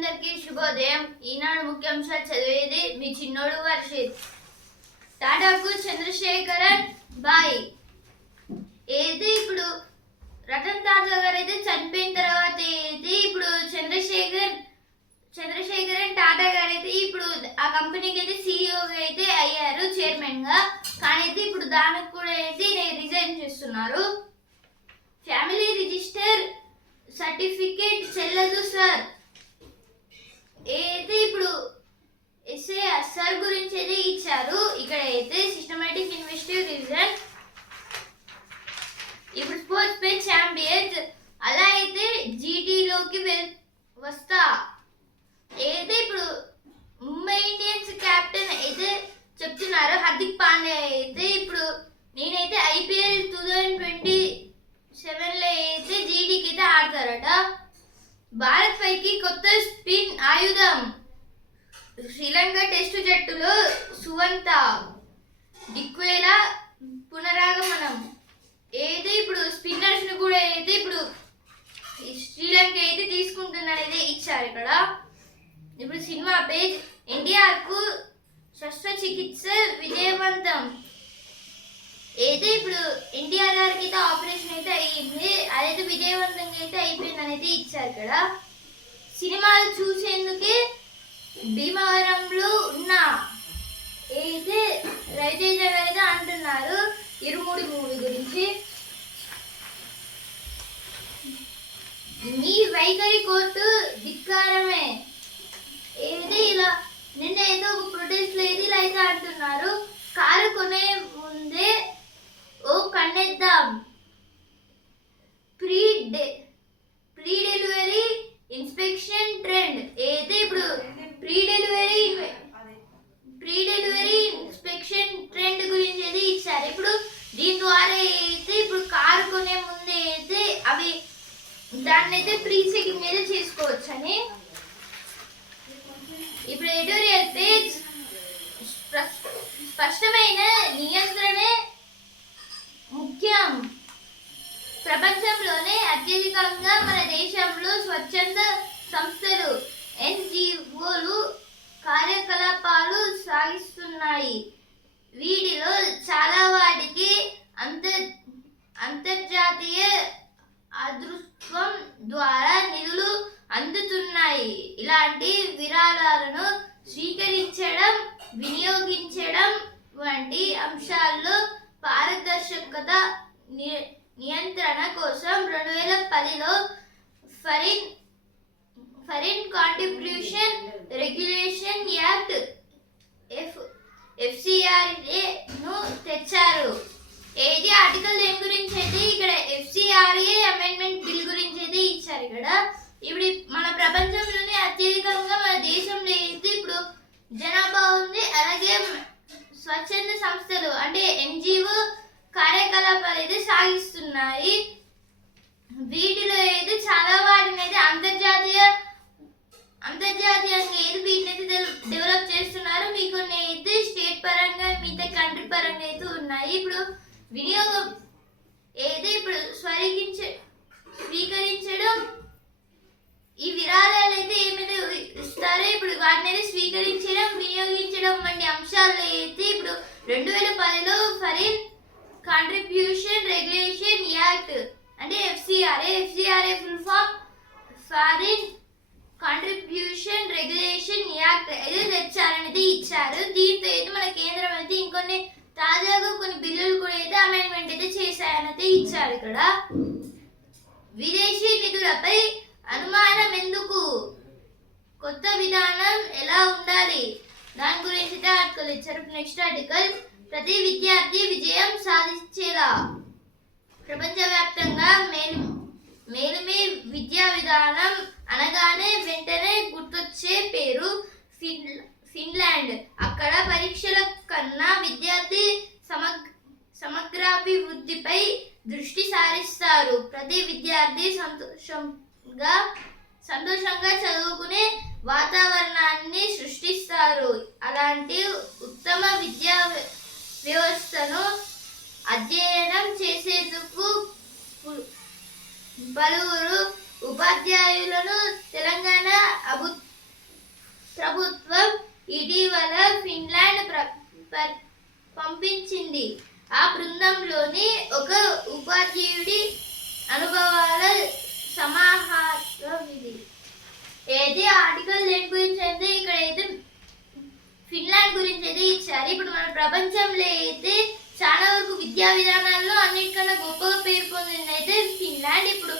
అందరికీ శుభోదయం. ఈనాడు ముఖ్యాంశాలు చదివేది మీ చిన్నోడు వర్షిత్. టాటాకు చంద్రశేఖరన్ బాయ్. అయితే ఇప్పుడు రతన్ టాటా గారు అయితే చనిపోయిన తర్వాత అయితే ఇప్పుడు చంద్రశేఖరన్ టాటా గారు అయితే ఇప్పుడు ఆ కంపెనీకి అయితే సిఇఓగా అయితే అయ్యారు, చైర్మన్ గా. కానీ అయితే ఇప్పుడు దానికి కూడా అయితే రిజైన్ చేస్తున్నారు. ఫ్యామిలీ రిజిస్టర్ సర్టిఫికేట్ చెల్లదు సార్. అయితే ఇప్పుడు ఎస్ఏ సార్ గురించి అయితే ఇచ్చారు. ఇక్కడ అయితే సిస్టమేటిక్ ఇన్వెస్టిగేషన్. ఇప్పుడు స్పోర్ట్స్ పే ఛాంపియన్స్ అలా అయితే జీటీలోకి వస్తా. అయితే ఇప్పుడు ముంబై ఇండియన్స్ కెప్టెన్ అయితే చెప్తున్నారు హార్దిక్ పాండ్యా అయితే ఇప్పుడు నేనైతే ఐపీఎల్ 2027లో అయితే జీడీకి అయితే ఆడతారట. భారత్ పైకి కొత్త స్పిన్ ఆయుధం. శ్రీలంక టెస్టు జట్టులో సువంత డిక్వేలా పునరాగమనం. అయితే ఇప్పుడు స్పిన్నర్స్ ని కూడా అయితే ఇప్పుడు శ్రీలంక అయితే తీసుకుంటున్నది ఇచ్చారు ఇక్కడ. ఇప్పుడు సినిమా పేజ్. ఎన్టీఆర్కు శస్త్రచికిత్స విజయవంతం. అయితే ఇప్పుడు ఎన్టీఆర్ గారికి అయితే ఆపరేషన్ అయితే అయ్యింది, అదైతే విజయవంతంగా అయితే అయిపోయింది అనేది ఇచ్చారు ఇక్కడ. సినిమాలు చూసేందుకే భీమవరంలో ఉన్న అయితే రవితేజ గారు అంటున్నారు ఇరుముడి మూవీ గురించి. మీ వైఖరి కోర్టు ధిక్కారమే. ఏది ఇలా నిన్న ఏదో ఒక ప్రొటెస్ట్ లేదు ఇలా అయితే అంటున్నారు. కారు కొనే ముందే ఓ కన్నెద్దాం. Pre delivery inspection trend. అయితే ఇప్పుడు ప్రీ డెలివరీ ఇన్స్పెక్షన్ ట్రెండ్ గురించి అయితే ఇచ్చారు. ఇప్పుడు దీని ద్వారా అయితే ఇప్పుడు కారు కొనే ముందే అయితే అవి దాన్ని అయితే ప్రీ చెకింగ్ మీద చేసుకోవచ్చని. ఇప్పుడు ఎడిటోరియల్ పేజ్. స్పష్టమైన నియంత్రణే ముఖ్యం. ప్రపంచంలోనే అత్యధికంగా మన దేశంలో స్వచ్ఛంద సంస్థలు ఎన్జిఓలు కార్యకలాపాలు సాగిస్తున్నాయి. వీటిలో చాలా వాటికి అంతర్జాతీయ అదృష్టం ద్వారా నిధులు అందుతున్నాయి. ఇలాంటి విరాళాలను స్వీకరించడం, వినియోగించడం వంటి అంశాల్లో పారదర్శకత నియంత్రణ కోసం 2010లో foreign contribution regulation act FCRA ను తెచ్చారు. ఏది ఆర్టికల్ దేని గురించి అయితే ఇక్కడ FCRA అమెండ్మెంట్ బిల్ గురించి అయితే ఇచ్చారు ఇక్కడ. ఇప్పుడు మన ప్రపంచంలోనే అత్యధికంగా మన దేశంలో అయితే ఇప్పుడు జనాభా ఉంది. అలాగే స్వచ్ఛంద సంస్థలు అంటే ఎన్జిఓ కార్యకలాపాలు అయితే సాగిస్తున్నాయి. వీటిలో అయితే చాలా వాటిని అయితే అంతర్జాతీయంగా అయితే వీటిని అయితే డెవలప్ చేస్తున్నారు. మీకు అయితే స్టేట్ పరంగా మిగతా కంట్రీ పరంగా అయితే ఉన్నాయి. ఇప్పుడు వినియోగం అయితే ఇప్పుడు స్వీకరించడం, ఈ విరాళాలు అయితే ఏమైతే ఇస్తారో ఇప్పుడు వాటిని అయితే స్వీకరించడం, వినియోగించడం వంటి అంశాల్లో అయితే ఇప్పుడు 2010లో ఫారిన్ కాంట్రిబ్యూషన్ రెగ్యులేషన్ యాక్ట్ అంటే FCRA full form foreign contribution regulation act అయితే తెచ్చారనేది ఇచ్చారు. దీంతో అయితే మన కేంద్రం అయితే ఇంకొన్ని తాజాగా కొన్ని బిల్లులు కూడా అయితే అమెండ్మెంట్ అయితే చేశాయనైతే ఇచ్చారు ఇక్కడ. విదేశీ నిధులపై అనుమానం ఎందుకు? కొత్త విధానం ఎలా ఉండాలి? దాని గురించి అయితే ఆర్టికల్ ఇచ్చారు. Next article. ప్రతి విద్యార్థి విజయం సాధించేలా ప్రపంచవ్యాప్తంగా మేలుమే విద్యా విధానం అనగానే వెంటనే గుర్తొచ్చే పేరు ఫిన్లాండ్. అక్కడ పరీక్షల కన్నా విద్యార్థి సమగ్రాభివృద్ధిపై దృష్టి సారిస్తారు. ప్రతి విద్యార్థి సంతోషంగా చదువుకునే వాతావరణాన్ని సృష్టిస్తారు. అలాంటి ఉత్తమ విద్యా వ్యవస్థను అధ్యయనం చేసేందుకు పలువురు ఉపాధ్యాయులను తెలంగాణ పంపించింది. ఆ బృందంలోని ఒక ఉపాధ్యాయుడి అనుభవాల సమాహారం ఇది. అయితే ఆర్టికల్ దేని గురించి అయితే ఇక్కడ అయితే ఫిన్లాండ్ గురించి అయితే ఇచ్చారు. ఇప్పుడు మన ప్రపంచంలో అయితే చాలా వరకు విద్యా విధానాల్లో అన్నిటికన్నా గొప్పగా పేరు పొందింది అయితే ఫిన్లాండ్. ఇప్పుడు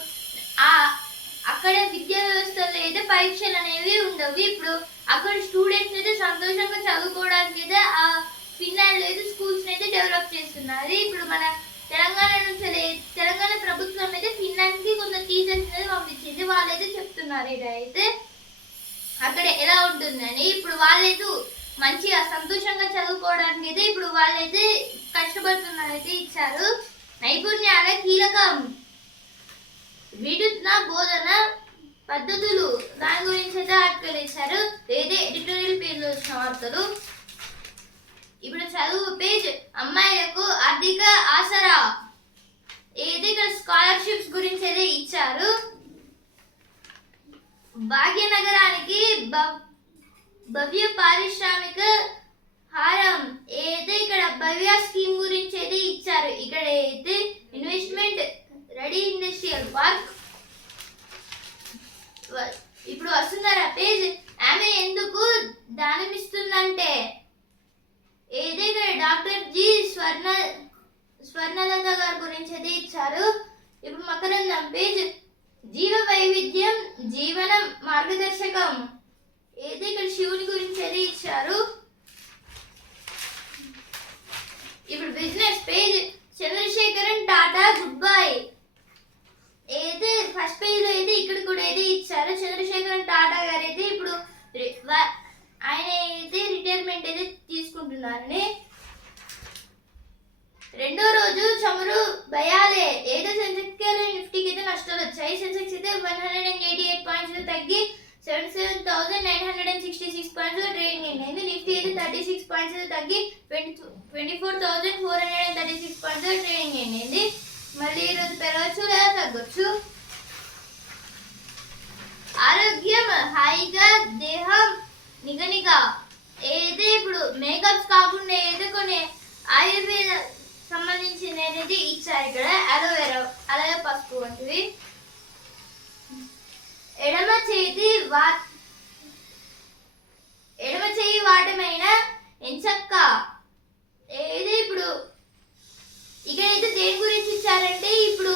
అక్కడ విద్యా వ్యవస్థలో అయితే పరీక్షలు అనేవి ఉండవు. ఇప్పుడు అక్కడ స్టూడెంట్స్ అయితే సంతోషంగా చదువుకోవడానికి అయితే ఆ ఫిన్లాండ్లో అయితే స్కూల్స్ అయితే డెవలప్ చేస్తున్నారు. ఇప్పుడు మన తెలంగాణ నుంచి తెలంగాణ ప్రభుత్వం అయితే ఫిన్లాండ్కి కొంత టీచర్స్ అనేది పంపించింది. వాళ్ళైతే చెప్తున్నారు ఇదైతే అక్కడ ఎలా ఉంటుందని. ఇప్పుడు వాళ్ళైతే మంచిగా సంతోషంగా చదువుకోవడానికి అయితే ఇప్పుడు వాళ్ళైతే కష్టపడుతున్నారైతే ఇచ్చారు. నైపుణ్యాల కీలకం వినూత్న బోధన పద్ధతులు దాని గురించి అయితే ఆర్టికల్ ఇచ్చారు. ఏదే ఎడిటోరియల్ పేర్లు వచ్చిన వార్తలు. ఇప్పుడు చదువు పేజ్ అమ్మాయిలకు ఆర్థిక ఆసరా ఏది ఇక్కడ స్కాలర్షిప్స్ గురించి అయితే ఇచ్చారు. భాగ్యనగరానికి భవ్య పారిశ్రామిక హారం ఏదైతే ఇక్కడ భవ్య స్కీమ్ గురించి అయితే ఇచ్చారు. ఇక్కడ అయితే ఇన్వెస్ట్మెంట్ రెడీ ఇండస్ట్రియల్ పార్క్. ఇప్పుడు వస్తున్నారా పేజ్ ఆమె ఎందుకు దానమిస్తుందంటే ఏదైతే డాక్టర్ జి స్వర్ణలత గారి గురించి అయితే ఇచ్చారు. ఇప్పుడు మకరందం పేజ్ జీవ వైవిధ్యం జీవన మార్గదర్శకం ఏది ఇక్కడ శివుని గురించి అయితే ఇచ్చారు. ఇప్పుడు business page Chandrasekaran Tata good bye అయితే ఫస్ట్ పేజ్ లో అయితే ఇక్కడ కూడా అయితే ఇచ్చారు. చంద్రశేఖరన్ టాటా గారు అయితే ఇప్పుడు ఆయన అయితే రిటైర్మెంట్ అయితే తీసుకుంటున్నారని. రెండో రోజు చమురు భయాలే ఏదో సెన్సెక్స్ నిఫ్టీకి అయితే నష్టాలు వచ్చాయి. సెన్సెక్స్ అయితే 188 పాయింట్స్ తగ్గి 77,966 పాయింట్స్ ట్రేడింగ్ అయింది. నిఫ్టీ అయితే 36 పాయింట్స్ తగ్గి 24,436 పాయింట్స్ ట్రేడింగ్ అయింది. మళ్ళీ ఈరోజు పెరగచ్చు లేదా తగ్గొచ్చు. ఆరోగ్యం హాయిగా దేహం నిగనిగా ఏదైతే ఇప్పుడు మేకప్స్ కాకుండా ఏదో కొన్ని ఆయుర్వేద సంబంధించిన ఏదైతే ఇచ్చారు. ఇక్కడ అలోవెరా అలాగే పసుపు వంటివి. ఎడమ చేయి వాటమైన ఎంచక్క ఏది ఇప్పుడు ఇక్కడైతే దేని గురించి ఇచ్చారంటే ఇప్పుడు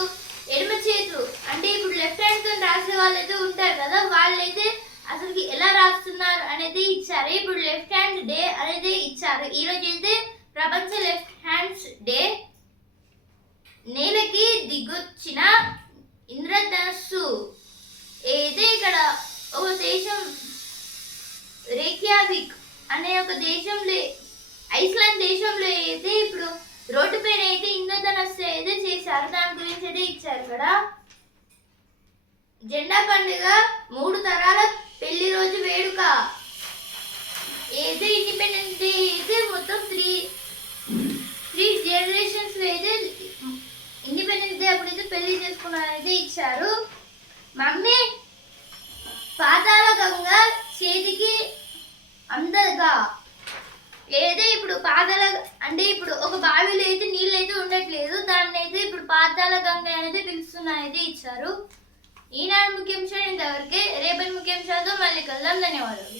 ఎడమ చేతులు అంటే ఇప్పుడు లెఫ్ట్ హ్యాండ్ తో రాసే వాళ్ళైతే ఉంటారు కదా, వాళ్ళైతే అసలుకి ఎలా రాస్తున్నారు అనేది ఇచ్చారు. ఇప్పుడు లెఫ్ట్ హ్యాండ్ డే అనేది ఇచ్చారు. ఈరోజు అయితే ప్రపంచ లెఫ్ట్ హ్యాండ్స్ డే. నేలకి దిగొచ్చిన ఇంద్రధనస్సు ఏదే ఇక్కడ ఒక దేశం రేఖ్యావిక్ అనే ఒక దేశంలో ఐస్లాండ్ దేశంలో అయితే ఇప్పుడు రోడ్డు పైన అయితే ఇంద్రధనస్సు అయితే చేశారు. దాని గురించి అయితే ఇచ్చారు. ఇక్కడ జెండా పండుగ 3 తరాల పెళ్లి రోజు వేడుక ఏది ఇండిపెండెన్స్ డే అయితే మొత్తం 3 జనరేషన్స్ లో అయితే ఇండిపెండెన్స్ డే అప్పుడైతే పెళ్లి చేసుకున్నారైతే ఇచ్చారు. మమ్మీ పాతాళ గంగ చేతికి అందగా ఏదే ఇప్పుడు పాతాళ అంటే ఇప్పుడు ఒక బావిలో అయితే నీళ్ళు అయితే ఉండట్లేదు, దాన్ని అయితే ఇప్పుడు పాతాళ గంగ అనేది పిలుస్తున్నారైతే ఇచ్చారు. ఈనాడు ముఖ్యాంశాలు ఇంతవరకే. రేపటి ముఖ్యాంశాలతో మళ్ళీ కలుద్దాం. ధన్యవాదాలు.